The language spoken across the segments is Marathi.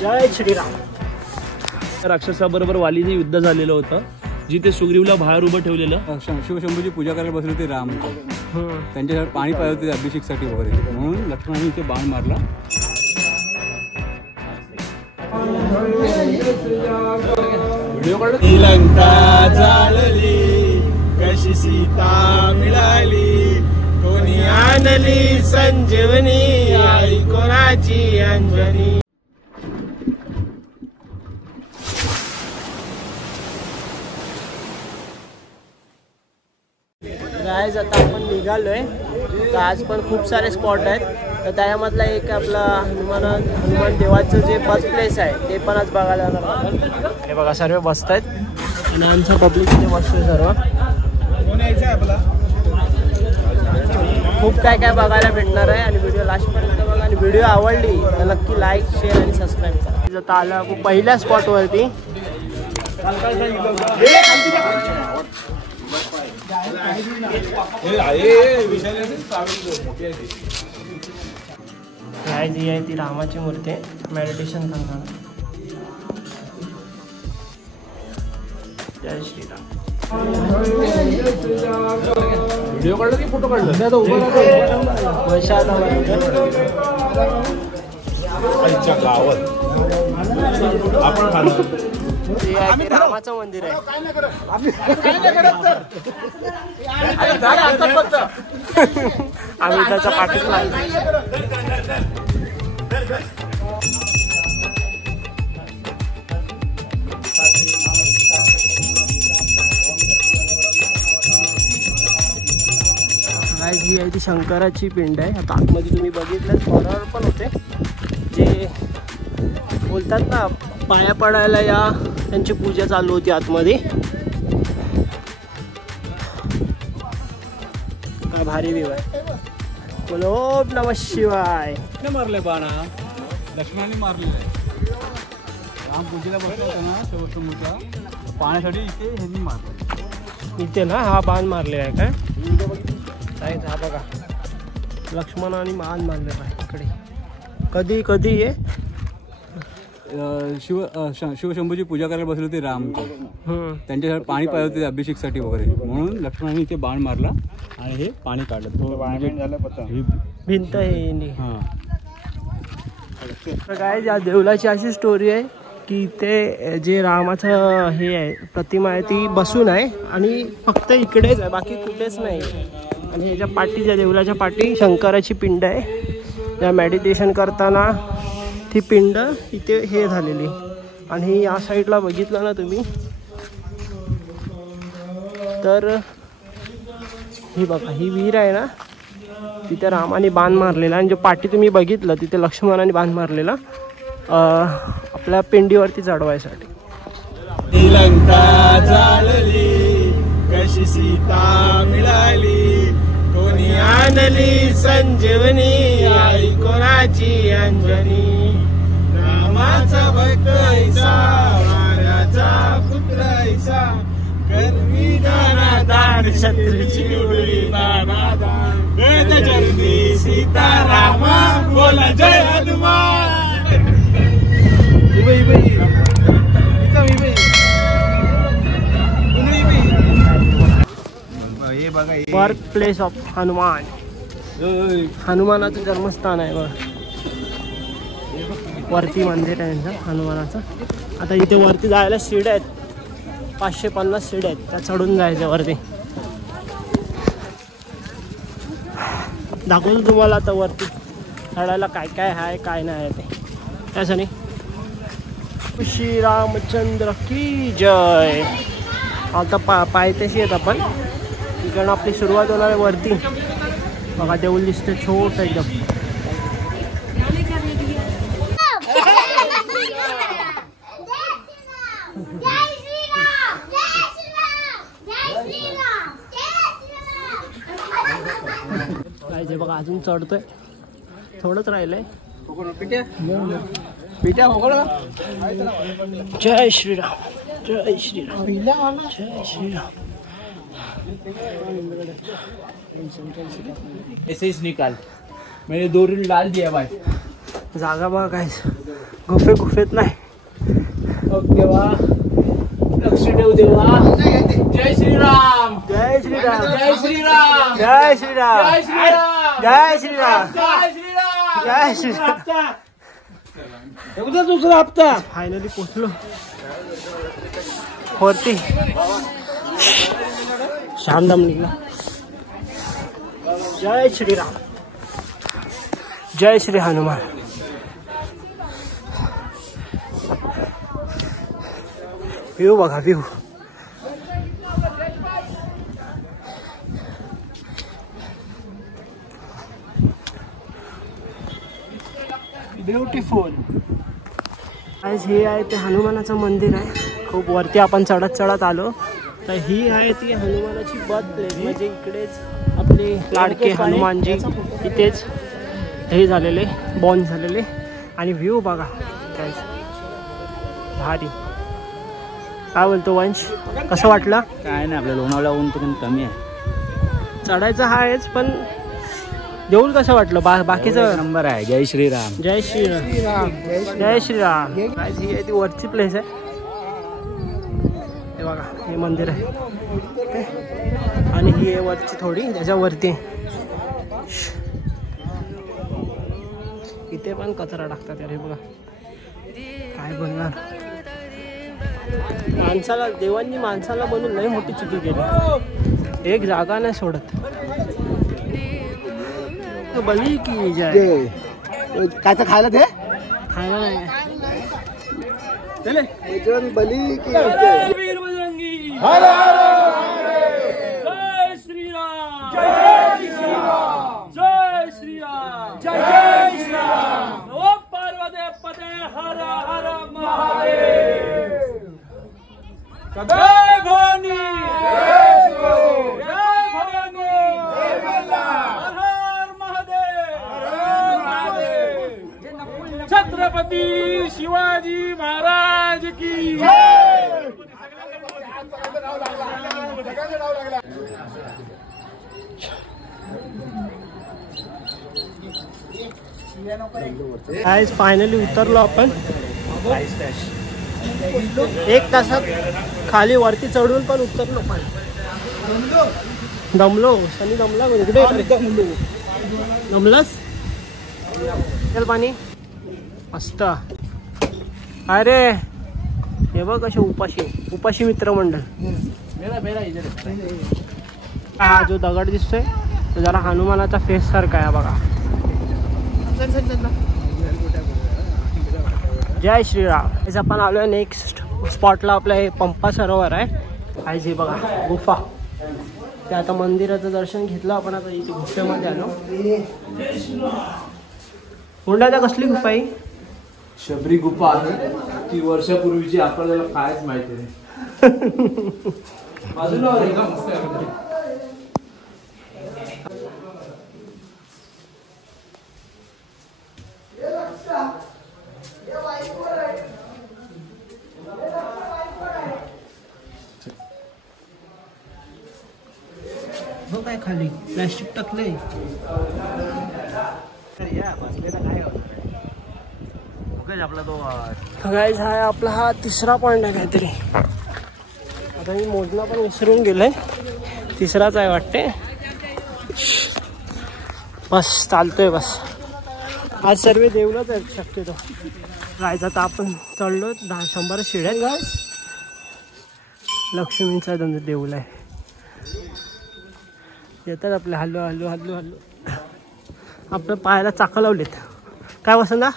जय श्रीराम. राक्षसाबरोबर वालीचं युद्ध झालेलं होतं, जिथे सुग्रीवला बाहेर उभं ठेवलेलं. शिवशंभूची पूजा करायला बसले होते राम. त्यांच्यासाठी पाणी पाहिजे होते अभिषेकसाठी वगैरे, म्हणून लक्ष्मणाने इथे बाण मारला. लंका जाळली कशी सीता मिळाली, कोणी आणली संजीवनी आई कोणाची अंजनी. गाईज आता आपण निघालोय. तर आज पण खूप सारे स्पॉट आहेत. तर त्यामधला एक आपला हनुमान देवाचं जे बर्थ प्लेस आहे ते पण आज बघायला जाणार आपण. हे बघा सर्व बसत आहेत आणि आमचं पब्लिक इथे बसतोय सर्व. खूप काय काय बघायला भेटणार आहे आणि व्हिडिओ लास्टपर्यंत बघा. आणि व्हिडिओ आवडली तर नक्की लाईक शेअर आणि सबस्क्राईब करा. आता आलं आपण पहिल्या स्पॉटवरती. जी आहे ती रामाची मूर्ती आहे. मेडिटेशन करताना. जय श्रीराम. व्हिडिओ काढला की फोटो काढला? रामाचं मंदिर आहे. आम्ही त्याचा पाठीत ही आहे ती शंकराची पिंड आहे. आता आतमध्ये तुम्ही बघितलं फॉरवर पण होते, जे बोलतात ना पाया पडायला या त्यांची पूजा चालू होती आतमध्ये. काय भारी व्ह्यू आहे. बोलो ओम नमः शिवाय. मारले बाणा लक्ष्मणाने मारलेला आहे. राम पूजेला बसला होता ना शिवशंभूच्या पाण्यासाठी इथे ह्यांनी मारलं. इथे ना हा बाण मारलेला आहे काय? हा बघा लक्ष्मणाने बाण मारलेला आहे इकडे. कधी कधी हे शिवशंभूची पूजा करायला बसले होते राम. त्यांच्यासाठी पाणी पाहिजे होते अभिषेकसाठी वगैरे, म्हणून लक्ष्मणाने इथे बाण मारला आणि हे पाणी काढलं. भिंत हे. काय या देवलाची अशी स्टोरी आहे की ते जे रामाचं हे आहे प्रतिमा आहे ती बसून आहे आणि फक्त इकडेच आहे, बाकी कुठेच नाही. आणि ह्याच्या पाठी, ज्या देवलाच्या पाठी शंकराची पिंड आहे. त्या मेडिटेशन करताना ती पिंड इथे हे झालेली. आणि या साईडला बघितलं ना तुम्ही तर ही बघा, ही विहीर आहे ना, तिथे रामाने बाण मारलेला. आणि जो पाठी तुम्ही बघितलं तिथे लक्ष्मणाने बाण मारलेला आपल्या पिंडीवरती चढवायसाठी. लंका जाळली कशी सीता मिळाली, कोणी आणली संजीवनी आई कोणाची अंजनी. रामाचा भक्त ऐसा वाऱ्याचा पुत्र ऐसा, कर्मी दानादान शत्रूची उडवी दानादान. वेद चरणी सीता रामा बोला जय Hanuman. Birth place of Hanuman. हनुमानाचं जन्मस्थान आहे बघ. वरती मंदिर आहे त्यांचं हनुमानाचं. आता इथे वरती जायला सीड्या आहेत, 550 सीड्या आहेत, त्या चढून जायचं वरती. दाखवतो तुम्हाला आता वरती चढायला काय काय आहे काय नाही आहे ते. त्यासाठी श्री रामचंद्र की जय. आता पायथ्याशी आहेत आपण. इकडनं आपली सुरुवात होणार आहे वरती. बघा देऊळ दिसते छोट एकदम. काय बघा अजून चढतोय, थोडंच राहिलंय. जय श्रीराम जय श्रीराम जय श्रीराम. ऐसे ही निकाल, मैंने 2 रील डाल दिया भाई. जागा बघा काय गुफेत नाही. देवा लक्ष ठेव देवा. जय श्रीराम. जय श्रीराम. जय श्रीराम. जय श्रीराम. जय श्रीराम. जय श्रीराम. जय श्रीराम. जय श्रीराम. एवढा दुसरा हप्ता. फायनली पोचलो वरती. शामदाम निघला. जय श्रीराम. जय श्री हनुमान. व्ह्यू बघा व्ह्यू. ब्युटिफुल. आज हे आहे ते हनुमानाचं मंदिर आहे. खूप वरती आपण चढत आलो. तर ही आहे ती हनुमानाची बर्थ प्लेस. म्हणजे इकडेच आपले लाडके हनुमानजी इथेच हे झालेले बॉर्न झालेले. आणि व्ह्यू बघा काय भारी. काय बोलतो वंश, कसं वाटलं? काय नाही, आपल्या लोणावळा ऊन पण कमी आहे. चढायचं हा आहेच पण देऊळ कसं वाटलं? बाकीचं नंबर आहे. जय श्रीराम. जय श्रीराम. जय श्रीराम. काय ही आहे ती वरची प्लेस आहे. हे बघा हे मंदिर आहे आणि ही आहे वरची थोडी त्याच्यावरती. इथे पण कचरा टाकतात यार. हे बघा काय बनणार. माणसाला देवांनी माणसाला बनवून लई मोठी चुकी केली. एक जागा नाही सोडत. बली की जय. काय तर खायला ते खायला नाही बजरंग बली की वीर बजरंगी. जय श्रीराम. जय श्रीराम. जय श्रीराम. जय श्रीराम. ओ पार्वती पते हर हर महादेव. जय भवानी. जय भवानी. जय हर हर महादेव. छत्रपती शिवाजी महाराज की जय. आज फायनली उतरलो आपण. 1 तासात खाली वरती चढून पण उतरलो. पण दमलो. सनी दमला. कुठे दमलास? चल पाणी मस्त. अरे हे बघ कसे उपाशी मित्र मंडळ. हा जो दगड दिसतोय तो जरा हनुमानाचा फेस सारखा आहे बघा. जय श्रीराम. आज आपण आलोय नेक्स्ट स्पॉटला. आपलं हे पंपा सरोवर आहे. आज हे बघा गुफा. ते आता मंदिराचं दर्शन घेतलं आपण. आता इथे गुफेमध्ये आलो. हुंडाच्या कसली गुफा आहे? शबरी गुफा आहे. ती वर्षापूर्वीची आपल्याला कायच माहिती नाही. बाजूला मस्त आहे. हो काय खाली प्लॅस्टिक टाकलंय. आपला तो गाइस हा आपला हा तिसरा पॉइंट आहे काहीतरी. आता मी मोजणं पण विसरून गेलोय. तिसराच आहे वाटते. बस चालतोय बस. आज सर्व देवलंच आहेत शक्यतो. जायचं तर आपण चढलो 100 शिड्या. गाइस लक्ष्मीचा देऊळ आहे. येतात आपले हल्लो हल्लो हल्लो हल्लो. आपल्या पायाला चाकं लावलीत. काय वसंता?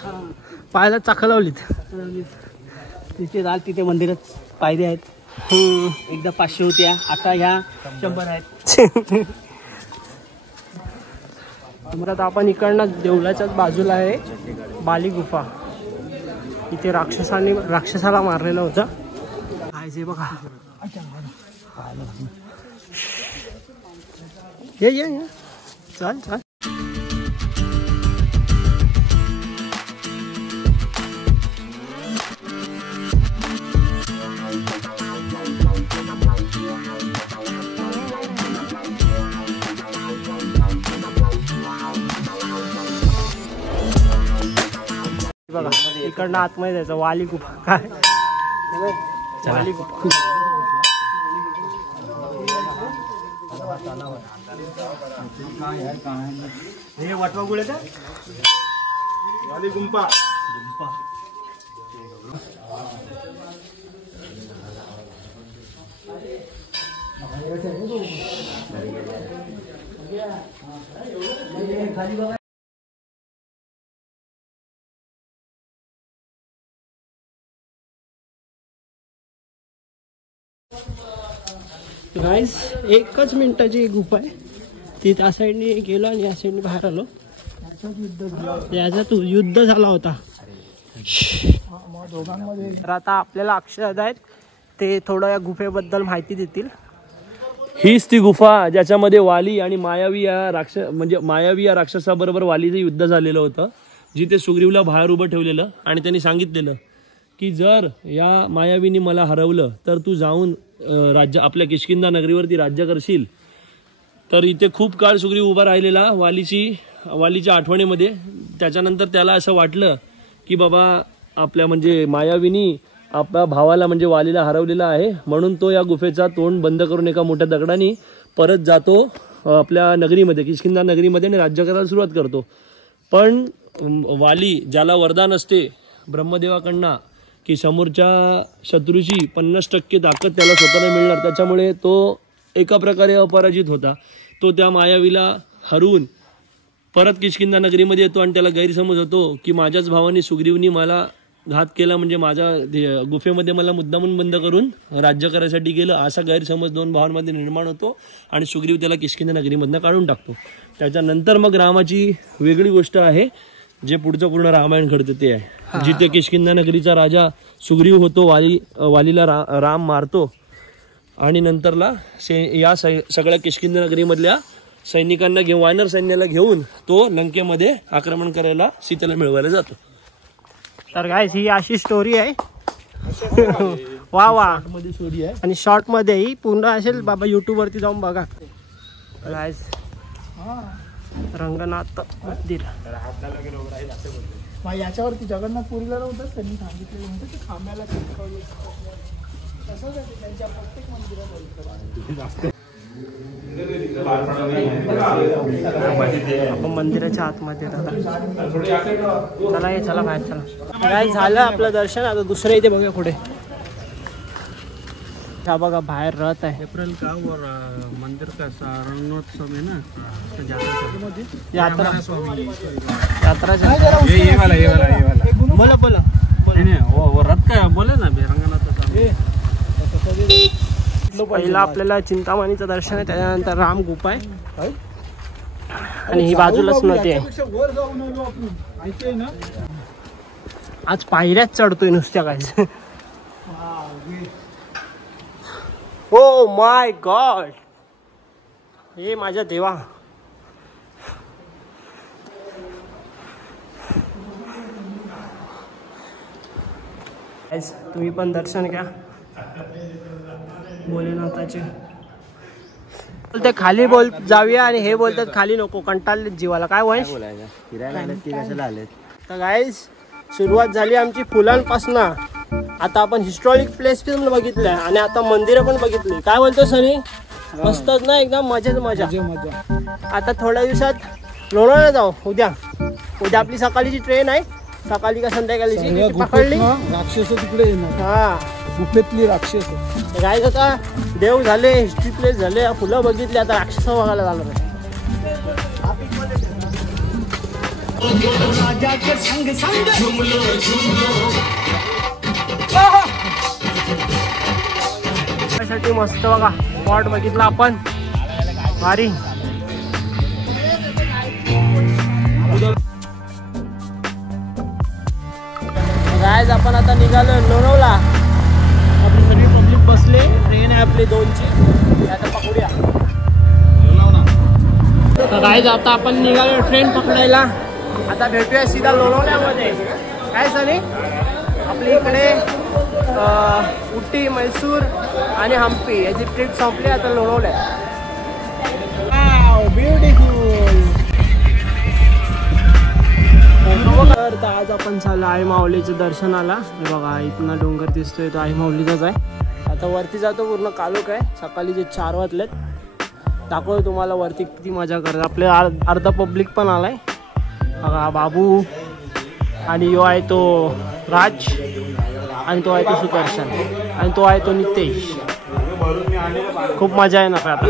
पायाला चाकं लावलीत. तिथे जाल तिथे मंदिरात पायऱ्या आहेत. एकदा 500 होत्या, आता ह्या 100 आहेत. आता आपण इकडनं देवळाच्याच बाजूला आहे बाली गुफा. इथे राक्षसाला मारलेलं होतं. काय जे बघा. ये चल चल. इकडनं आतमध्ये जायचं. वाली गुफा काय वाली गुफा. हे वाटवा गुळ्याचा वाली गुंपा. गाईस 1च मिनिटाची गुफा आहे ती. त्या साईडने गेलो आणि या साईडने बाहेर आलो. याच्यात युद्ध झाला होता. तर आता आपल्याला अक्षरदादा आहेत ते थोडं या गुफेबद्दल माहिती देतील. हीच ती गुफा ज्याच्यामध्ये वाली आणि मायावी या राक्षसाबरोबर वालीचं युद्ध झालेलं होतं. जिथे सुग्रीवला बाहेर उभं ठेवलेलं आणि त्यांनी सांगितलेलं की जर या मायावीने मला हरवलं तर तू जाऊन आपल्या किष्किंधा नगरीवरती राज्य करशील. तर इथे खूप काळ सुग्रीव उभा राहिलेला वालीच्या आठवणीमध्ये. त्याच्यानंतर त्याला असं वाटलं की बाबा आपल्या मायावीनी आपल्या भावाला वालीला हरवलेला आहे, म्हणून तो या गुफेचा तोंड बंद करून एका मोठ्या दगडाने परत जातो आपल्या नगरीमध्ये, किष्किंधा नगरीमध्ये, आणि राज्य करायला सुरुवात करतो. पण वाली ज्याला वरदान असते ब्रह्मदेवाकडनं की समोरच्या शत्रूची 50% ताकद त्याला स्वतःला मिळणार, त्याच्यामुळे तो एका प्रकारे अपराजित होता. तो त्या मायावीला हरवून परत किष्किंधा नगरीमध्ये येतो आणि त्याला गैरसमज होतो की माझ्याच भावाने सुग्रीवनी मला घात केला, माझ्या गुफेमध्ये मला मुद्दामून बंद करून राज्य करायसाठी गेलं, असा गैरसमज दोन भावांमध्ये निर्माण होतो आणि सुग्रीव त्याला किष्किंधा नगरीमधनं काढून टाकतो. त्याच्यानंतर मग रामाची वेगळी गोष्ट आहे, जे पुढचं पूर्ण रामायण घडतं ते आहे. जिथे किष्किंधा नगरीचा राजा सुग्रीव होतो, वालीला राम मारतो आणि नंतरला या सगळ्या किष्किंधा नगरीमधल्या सैनिकांना घेऊन, वानर सैन्याला घेऊन तो लंकेमध्ये आक्रमण करायला सीतेला मिळवायला जातो. तर गाईस ही अशी स्टोरी आहे. वा वा मध्ये स्टोरी आहे आणि शॉर्ट मध्ये ही पूर्ण असेल बाबा, YouTube वरती जाऊन बघा. गाईस रंगनाथ मंदिर याच्यावरती जगन्नाथपुरीला नव्हतंच त्यांनी सांगितलेलं होतं की खांब्याला चिटकवलं. तसंच आहे त्यांच्या प्रत्येक मंदिरात. आपण मंदिराच्या आतमध्ये चला बाहेर चला. काय झालं आपलं दर्शन. आता दुसरं इथे बघूया पुढे. हा बघा बाहेर रथ आहे. अप्रैल का और मंदिर का रणोत्सव है ना, यात्रा ये वाला बोला नहीं वो रथ का बोले ना रंगनाथ. पहिला आपल्याला चिंतामणीचं दर्शन आहे, त्याच्यानंतर राम गुफा आहे आणि ही बाजूलाच नदी आहे. आज पायऱ्याच चढतोय नुसत्या काय. ओ माय गॉड, हे माझ्या देवा. तुम्ही पण दर्शन घ्या भोलेनाथाचे. ते खाली जाऊया आणि हे बोलतात खाली नको, कंटाळले जीवाला. काय वय तर गाईज सुरुवात झाली आमची फुलांपासून. आता आपण हिस्टॉरिक प्लेस पण बघितलंय आणि आता मंदिरं पण बघितली. काय बोलतो सनी, मस्तच ना एकदम मजाच मजा. आता थोड्या दिवसात लोणावळ्याला जाऊ. उद्या आपली सकाळची ट्रेन आहे, सकाळी का संध्याकाळीची पकडली. राक्षस तिकडे येणार, हा गुफेतली राक्षस. काय आता देव झाले, हिस्ट्री प्लेस झाले, फुलं बघितली, आता राक्षस बघायला झालं. त्यासाठी मस्त बघा स्पॉट बघितला आपण, भारी. गायज आपण आता निघालो लोणावळा. आपली सगळी पब्लिक बसले, ट्रेन आहे आपली 2ची, आता पकडूया. तर गायज आता आपण निघालो ट्रेन पकडायला. आता भेटूया सीधा लोणावळ्यामध्ये. काय सनी आपली इकडे उटी, मैसूर आणि हम्पी याची ट्रिप संपली. आता लोणावळ्यात. ब्युटिफुल. तर आज आपण चाललो आई माऊलीच्या दर्शनाला. हे बघा इथनं डोंगर दिसतोय तो आई माऊलीचाच आहे. आता वरती जातो, पूर्ण कालोख आहे. सकाळी जे 4 वाजलेत. दाखवतो तुम्हाला वरती किती मजा करतात. आपले अर्धा पब्लिक पण आलाय बघा. हा बाबू आणि यो आहे तो राज आणि तो आहे तो सुदर्शन आणि तो आहे तो नितेश. खूप मजा आहे ना आता.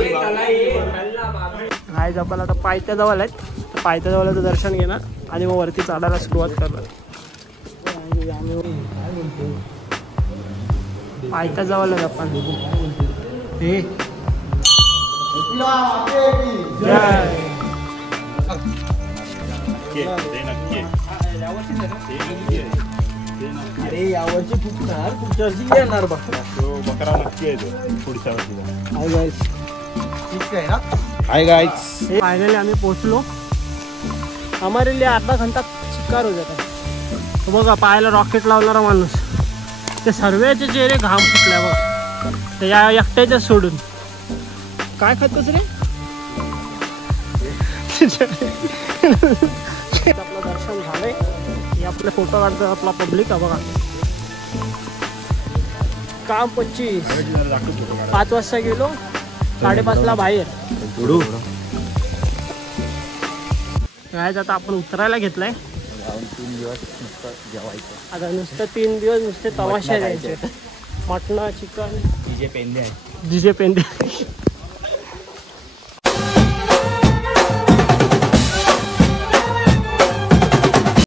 हाय आपण आता पायथ्याजवळ आहेत. पायथ्याजवळचं दर्शन घेणार आणि मग वरती चढायला सुरुवात करणार. पायथ्याजवळ आपण हे अरे यावर्षी फुटणार, पुढच्या वर्षी येणार बकरा नक्की आहे पुढच्या वर्षी. ठीक आहे ना. हाय गाइस, फायनली आम्ही पोहोचलो. हमारे लिए आधा घंटा शिकार हो जाता. तो बघा पायाला रॉकेट लावणारा माणूस. ते सर्वेचे चेहरे घाम फुटल्या बघा. ते या एकट्याच्या सोडून काय खातोस रे. आपलं दर्शन झालंय. हे आपले फोटो काढतात आपला पब्लिक. बघा काम 25. 5 वाजता गेलो, 5:30ला बाहेर. काय आता आपण उतरायला घेतलाय. आता नुसतं 3 दिवस नुसते तमाशे द्यायचे. मटण, चिकन, डीजे पेंडे